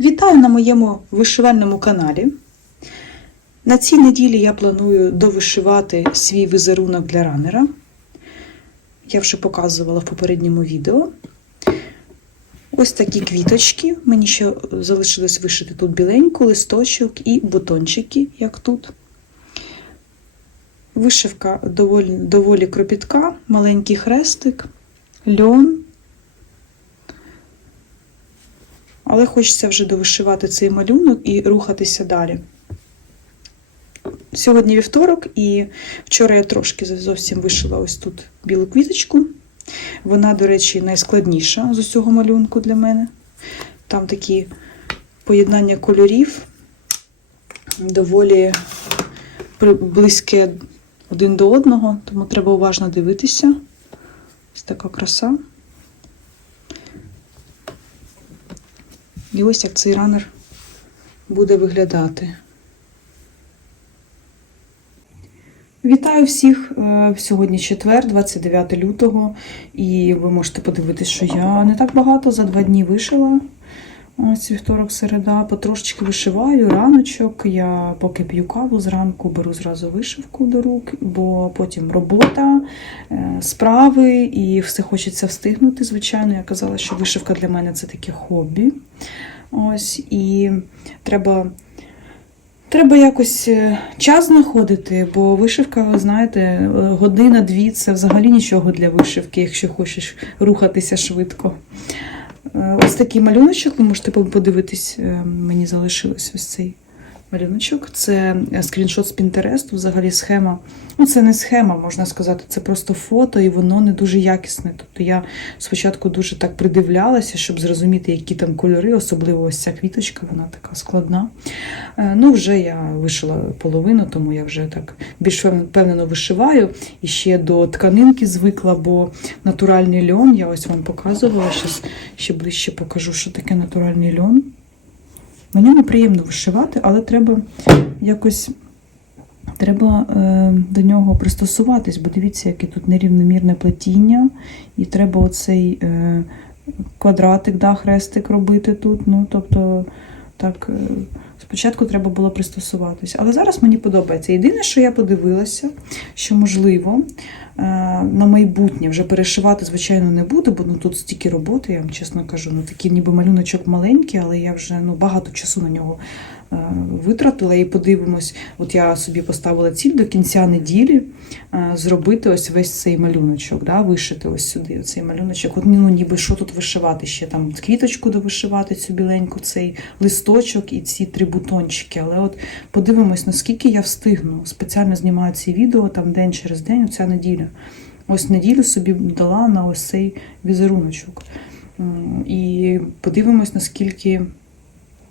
Вітаю на моєму вишивальному каналі. На цій неділі я планую довишивати свій візерунок для ранера. Я вже показувала в попередньому відео. Ось такі квіточки. Мені ще залишилось вишити тут біленьку, листочок і бутончики, як тут. Вишивка доволі, доволі кропітка, маленький хрестик, льон. Але хочеться вже довишивати цей малюнок і рухатися далі. Сьогодні вівторок, і вчора я трошки зовсім вишила ось тут білу квіточку. Вона, до речі, найскладніша з усього малюнку для мене. Там такі поєднання кольорів доволі близьке один до одного, тому треба уважно дивитися. Ось така краса. І ось як цей ранер буде виглядати. Вітаю всіх! Е, Сьогодні четвер, 29 лютого, і ви можете подивитися, що я не так багато за два дні вишила. Ось вівторок, середа, потрошечки вишиваю раночок. Я поки п'ю каву зранку, беру зразу вишивку до рук, бо потім робота, е, справи і все хочеться встигнути. Звичайно, я казала, що вишивка для мене це таке хобі. Ось, і треба. Треба якось е, час знаходити, бо вишивка, ви знаєте, е, година-дві це взагалі нічого для вишивки, якщо хочеш рухатися швидко. Е, Ось такий малюночок, ви можете подивитись, мені залишилось ось цей малюночок. Це е, скріншот з Пінтересту, взагалі схема. Ну, це не схема, можна сказати, це просто фото, і воно не дуже якісне. Тобто я спочатку дуже так придивлялася, щоб зрозуміти, які там кольори, особливо ось ця квіточка, вона така складна. Е, Ну, вже я вишила половину, тому я вже так більш впев- впевнено вишиваю. І ще до тканинки звикла, бо натуральний льон, я ось вам показувала, щас ще ближче покажу, що таке натуральний льон. Мені неприємно вишивати, але треба якось треба е, до нього пристосуватись, бо дивіться, яке тут нерівномірне плетіння, і треба оцей е, квадратик, да, хрестик робити тут. Ну, тобто, так, е, спочатку треба було пристосуватись. Але зараз мені подобається. Єдине, що я подивилася, що можливо. е, На майбутнє вже перешивати, звичайно, не буду, бо ну, тут стільки роботи, я вам чесно кажу. Ну, такий ніби малюночок маленький, але я вже ну, багато часу на нього витратила і подивимось. От я собі поставила ціль до кінця неділі е, зробити ось весь цей малюночок, да, вишити ось сюди цей малюночок. От, ну, ніби що тут вишивати ще там квіточку довишивати цю біленьку, цей листочок і ці три бутончики. Але от подивимось, наскільки я встигну. Спеціально знімаю ці відео там день через день, оця неділя. Ось неділю собі дала на ось цей візеруночок. І подивимось, наскільки.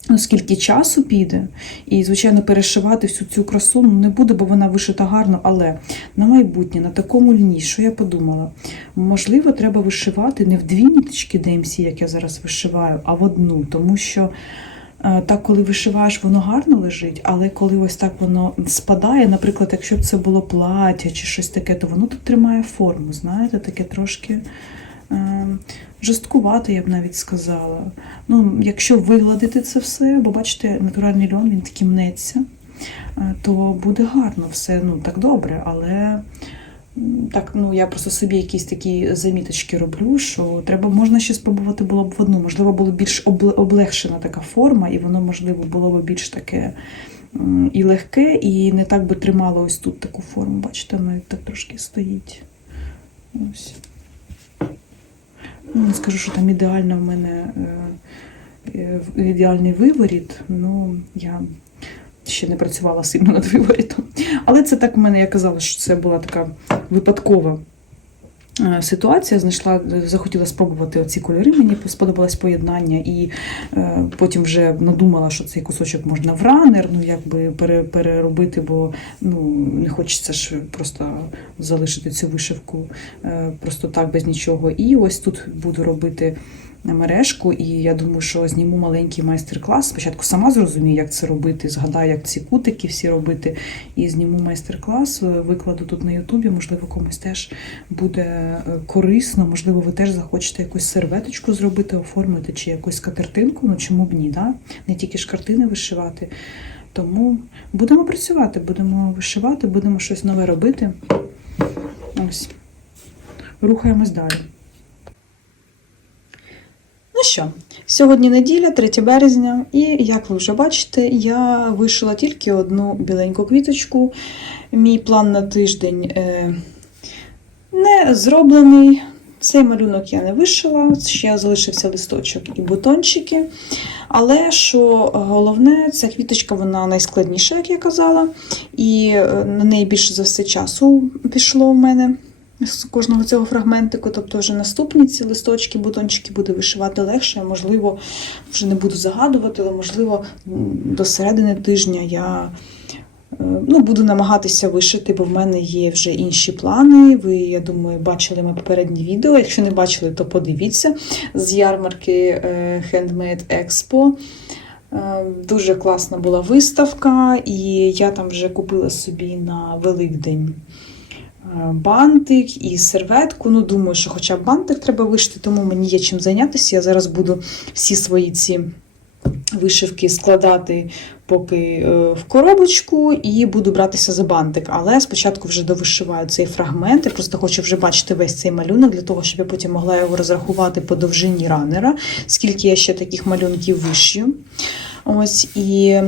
Ну, скільки часу піде, і, звичайно, перешивати всю цю красу ну, не буде, бо вона вишита гарно. Але на майбутнє, на такому льні, що я подумала, можливо, треба вишивати не в дві ніточки DMC, як я зараз вишиваю, а в одну. Тому що е, так, коли вишиваєш, воно гарно лежить, але коли ось так воно спадає, наприклад, якщо б це було плаття чи щось таке, то воно тут тримає форму, знаєте, таке трошки. Е, Жорсткувати, я б навіть сказала. Ну, якщо вигладити це все, бо бачите, натуральний льон він таки мнеться, е, то буде гарно все, ну так добре, але так, ну я просто собі якісь такі заміточки роблю, що треба можна ще спробувати було б в одну. Можливо, було більш облегшена така форма, і воно, можливо, було б більш таке і легке, і не так би тримало ось тут таку форму. Бачите, воно так трошки стоїть. Ось. Ну, не скажу, що там ідеально в мене е, е, ідеальний виворіт. Ну, я ще не працювала сильно над виворітом. Але це так в мене, я казала, що це була така випадкова ситуація. Знайшла, захотіла спробувати оці кольори. Мені сподобалось поєднання, і е, потім вже надумала, що цей кусочок можна в ранер, ну якби пере, переробити, бо ну, не хочеться ж просто залишити цю вишивку е, просто так без нічого. І ось тут буду робити мережку, і я думаю, що зніму маленький майстер-клас. Спочатку сама зрозумію, як це робити, згадаю, як ці кутики всі робити, і зніму майстер-клас, е, викладу тут на Ютубі, можливо, комусь теж буде е, корисно, можливо, ви теж захочете якусь серветочку зробити, оформити чи якусь скатертинку, ну чому б ні, да? не тільки ж картини вишивати. Тому будемо працювати, будемо вишивати, будемо щось нове робити. Ось. Рухаємось далі. Ну що, сьогодні неділя, 3 березня, і як ви вже бачите, я вишила тільки одну біленьку квіточку. Мій план на тиждень е, не зроблений. Цей малюнок я не вишила, ще залишився листочок і бутончики. Але що головне, ця квіточка вона найскладніша, як я казала, і е, на неї більше за все часу пішло в мене з кожного цього фрагментику. Тобто вже наступні ці листочки, бутончики буду вишивати легше. Можливо, вже не буду загадувати, але можливо до середини тижня я. е, Ну, буду намагатися вишити, бо в мене є вже інші плани. Ви, я думаю, бачили моє попереднє відео. Якщо не бачили, то подивіться з ярмарки е, Handmade Expo. Е, Дуже класна була виставка, і я там вже купила собі на Великдень бантик і серветку. Ну, думаю, що хоча б бантик треба вишити, тому мені є чим зайнятися. Я зараз буду всі свої ці вишивки складати поки е, в коробочку і буду братися за бантик. Але спочатку вже довишиваю цей фрагмент. Я просто хочу вже бачити весь цей малюнок для того, щоб я потім могла його розрахувати по довжині ранера, скільки я ще таких малюнків вишию. Ось і.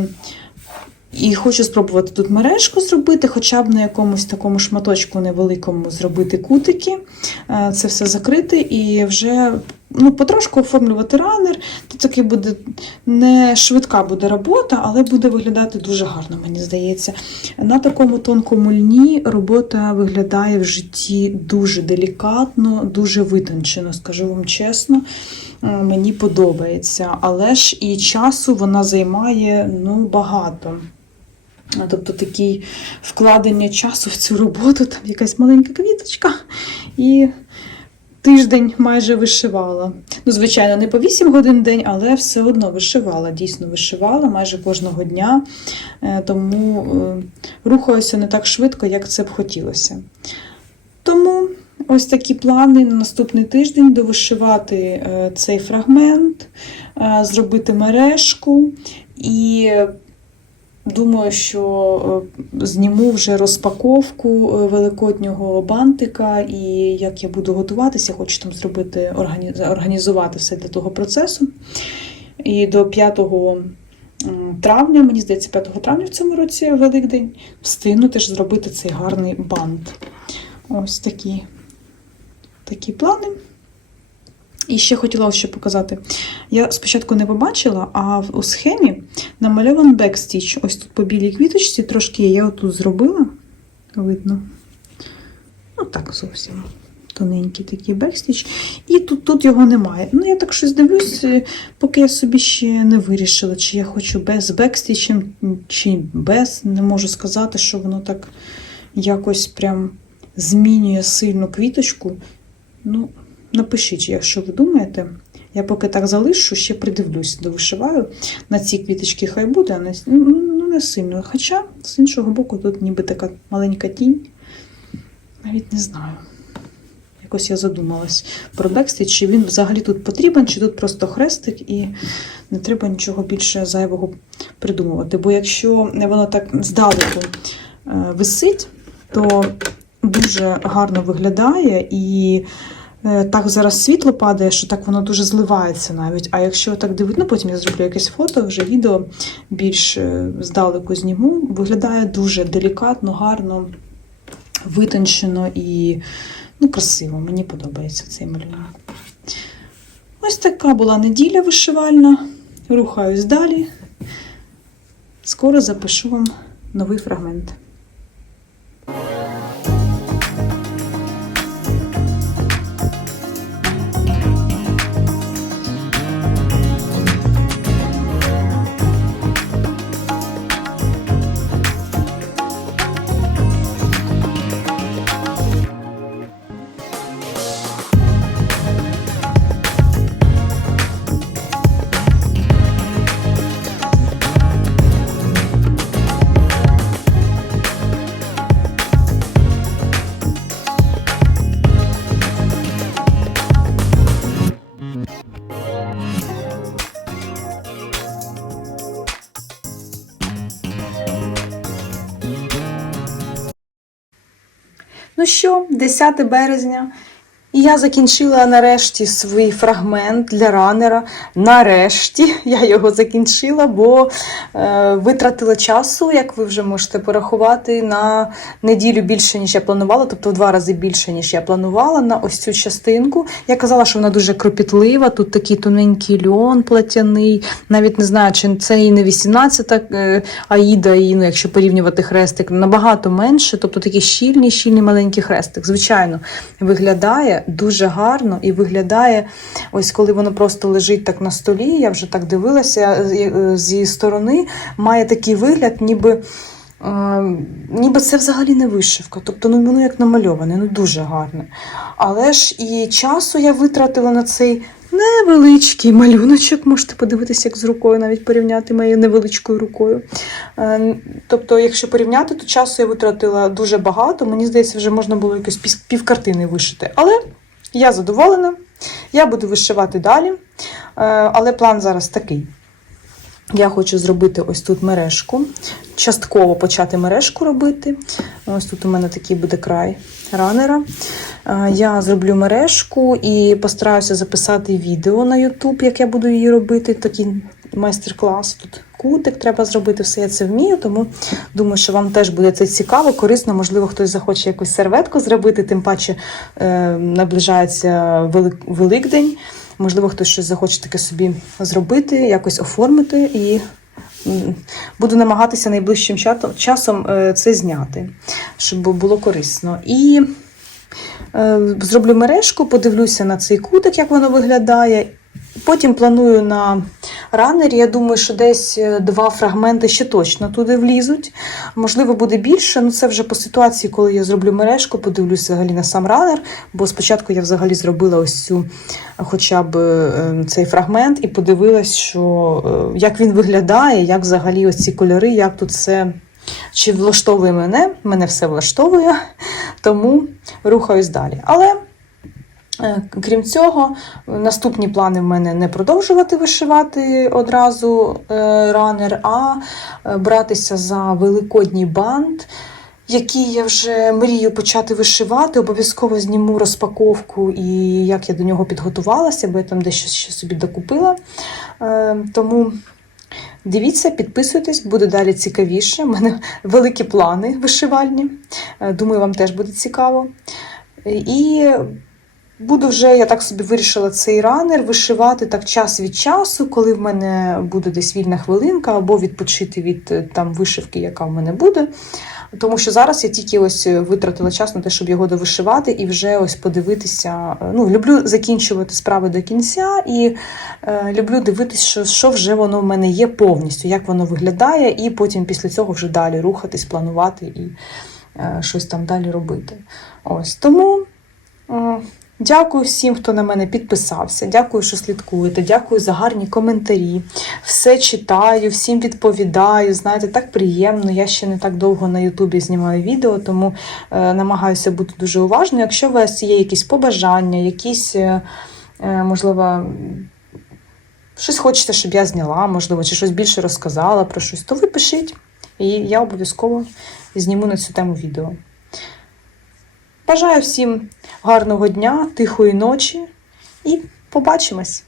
І хочу спробувати тут мережку зробити, хоча б на якомусь такому шматочку невеликому зробити кутики, е, це все закрити і вже ну, потрошку оформлювати ранер. Тут таки буде не швидка буде робота, але буде виглядати дуже гарно, мені здається. На такому тонкому льні робота виглядає в житті дуже делікатно, дуже витончено, скажу вам чесно. Е, Мені подобається, але ж і часу вона займає ну, багато. Тобто такі вкладення часу в цю роботу, там якась маленька квіточка, і тиждень майже вишивала. Ну, звичайно, не по 8 годин в день, але все одно вишивала, дійсно вишивала майже кожного дня, Е, тому е, рухаюся не так швидко, як це б хотілося. Тому ось такі плани на наступний тиждень довишивати е, цей фрагмент, зробити мережку і Думаю, що е, зніму вже розпаковку е, великоднього бантика, і як я буду готуватися, хочу там зробити, організувати все для того процесу. І до 5 травня, мені здається, 5 травня в цьому році Великдень, встигну теж зробити цей гарний бант. Ось такі, такі плани. І ще хотіла ще показати. Я спочатку не побачила, а у схемі намальований бекстіч. Ось тут по білій квіточці трошки. Я отут зробила. Видно. Ну так зовсім. Тоненький такий бекстіч. І тут, тут його немає. Ну, я так щось дивлюсь, е, поки я собі ще не вирішила, чи я хочу без бекстічем, чи без. Не можу сказати, що воно так якось прям змінює сильно квіточку. Ну, напишіть, якщо ви думаєте. Я поки так залишу, ще придивлюсь, довишиваю. На ці квіточки хай буде, а на ці- ну, ну не сильно. Хоча, з іншого боку, тут ніби така маленька тінь. Навіть не знаю. Якось я задумалась про бекстіч, чи він взагалі тут потрібен, чи тут просто хрестик і не треба нічого більше зайвого придумувати. Бо якщо воно так здалеку е, висить, то дуже гарно виглядає і так зараз світло падає, що так воно дуже зливається навіть. А якщо так дивитися, ну потім я зроблю якесь фото, вже відео більш е, здалеку зніму, виглядає дуже делікатно, гарно, витончено і ну, красиво. Мені подобається цей малюнок. Ось така була неділя вишивальна. Рухаюсь далі. Скоро запишу вам новий фрагмент. Ну що, 10 березня. І я закінчила нарешті свій фрагмент для ранера. Нарешті я його закінчила, бо е, витратила часу, як ви вже можете порахувати, на неділю більше, ніж я планувала, тобто в два рази більше, ніж я планувала на ось цю частинку. Я казала, що вона дуже кропітлива, тут такий тоненький льон платяний. Навіть не знаю, чи це і не 18-та е, аїда, і ну, якщо порівнювати хрестик, набагато менше, тобто такий щільний, щільний маленький хрестик. Звичайно, виглядає дуже гарно і виглядає, ось коли воно просто лежить так на столі. Я вже так дивилася з- її сторони, має такий вигляд, ніби. е, Ніби це взагалі не вишивка, тобто ну воно як намальоване, ну дуже гарне. Але ж і часу я витратила на цей невеличкий малюночок. Можете подивитися, як з рукою, навіть порівняти моєю невеличкою рукою. Е, Тобто, якщо порівняти, то часу я витратила дуже багато. Мені здається, вже можна було якось пів- півкартини вишити. Але я задоволена, я буду вишивати далі. Е, Але план зараз такий. Я хочу зробити ось тут мережку, частково почати мережку робити. Ось тут у мене такий буде край ранера. Е, Я зроблю мережку і постараюся записати відео на YouTube, як я буду її робити. Такий майстер-клас. Тут кутик треба зробити, все я це вмію, тому думаю, що вам теж буде це цікаво, корисно. Можливо, хтось захоче якусь серветку зробити, тим паче е, наближається Великдень. Можливо, хтось щось захоче таке собі зробити, якось оформити і. Буду намагатися найближчим часом е, це зняти, щоб було корисно. І е, зроблю мережку, подивлюся на цей кутик, як воно виглядає. Потім планую на ранері. Я думаю, що десь е, два фрагменти ще точно туди влізуть. Можливо, буде більше. Ну це вже по ситуації, коли я зроблю мережку, подивлюся взагалі на сам ранер. Бо спочатку я взагалі зробила ось цю хоча б е, цей фрагмент і подивилась, що е, як він виглядає, як взагалі ось ці кольори, як тут все. Чи влаштовує мене, мене все влаштовує, тому рухаюсь далі. Але Крім цього, наступні плани в мене не продовжувати вишивати одразу е, ранер, а е, братися за великодній бант, який я вже мрію почати вишивати. Обов'язково зніму розпаковку і як я до нього підготувалася, бо я там дещо ще собі докупила. Е, Тому дивіться, підписуйтесь, буде далі цікавіше. У мене великі плани вишивальні. Е, Думаю, вам теж буде цікаво. І Буду вже, я так собі вирішила цей ранер вишивати так час від часу, коли в мене буде десь вільна хвилинка, або відпочити від е, там вишивки, яка в мене буде. Тому що зараз я тільки ось витратила час на те, щоб його довишивати, і вже ось подивитися. е, Ну, люблю закінчувати справи до кінця, і е, люблю дивитися, що, що вже воно в мене є повністю, як воно виглядає, і потім після цього вже далі рухатись, планувати і е, щось там далі робити. Ось тому. е, Дякую всім, хто на мене підписався. Дякую, що слідкуєте. Дякую за гарні коментарі. Все читаю, всім відповідаю. Знаєте, так приємно. Я ще не так довго на Ютубі знімаю відео, тому е, намагаюся бути дуже уважною. Якщо у вас є якісь побажання, якісь, е, е, можливо, щось хочете, щоб я зняла, можливо, чи щось більше розказала про щось, то ви пишіть, і я обов'язково зніму на цю тему відео. Бажаю всім гарного дня, тихої ночі і побачимось!